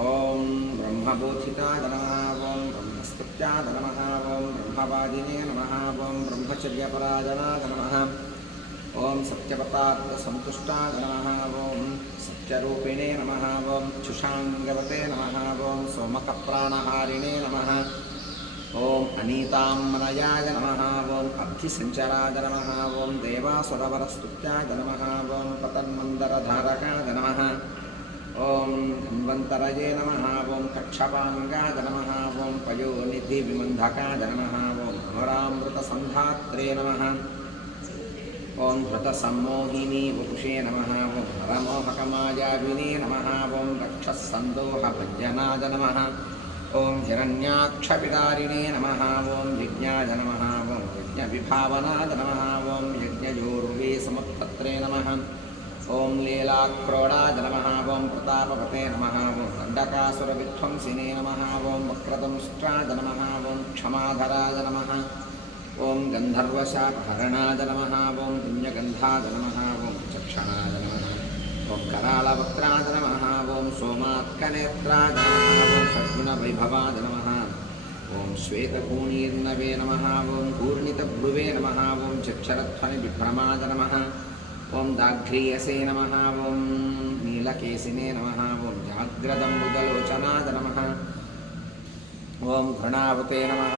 ओं ब्रह्मबोधिताय नमः। ओं ब्रह्मस्तुत्याय नमः। ओं ब्रह्मवादिने नमः। ओं ब्रह्मचर्यपरायणाय नमः। ओं सत्यवतार्थसन्तुष्टाय नमः। ओं सत्यरूपिणे नमः। ओं चुषाङ्गवते नमः। ओं सोमकप्राणहारिणे नमः। ओं अनीताम्मनयाय नमः। ओं अब्धिसञ्चराय नमः। ओं देवासुरवरस्तुत्याय नमः। ओं पतन्मन्दरधारकाय नमः। ओं धन्वन्तरये नमः। ओं कक्षपाङ्गाय नमः। ओं पयोनिधिविमन्धकाय नमः। ओं अमरामृतसन्धात्रे नमः। ओं धृतसम्मोहिनी वपुषे नमः। ओं हरमोहकमायाविने नमः। ओं रक्षःसन्दोहभञ्जनाय नमः। ओं हिरण्याक्षपिडारिणे नमः। ओं यज्ञाय नमः। ओं यज्ञविभावनाय नमः। ओं यज्ञयोर्वे समुत्पत्रे नमः। ओं लीलाक्रोडाय नमः। ओं प्रतापवते नमः। ओं दण्डकासुरविध्वंसिने नमः। ओं वक्रतुंष्ट्राय नमः। ओं क्षमाधराय नमः। ओं गन्धर्वशापहरणाय नमः। ओं पुण्यगन्धाय नमः। ओं चक्षणाय नमः। ओं करालवक्त्राय नमः। ओं सोमात्कनेत्राय नमः। ओं सद्गुणवैभवाय नमः। ओं श्वेतपूर्णीर्नवे नमः। ओं पूर्णितभ्रुवे नमः। ओं चक्षरध्वनिविभ्रमाय नमः। ओं दाघ्रीयसे नमः। ओं नीलकेसिने नमः। ओं जाग्रदमृगलोचनाय नमः। ओं घृणावते नमः।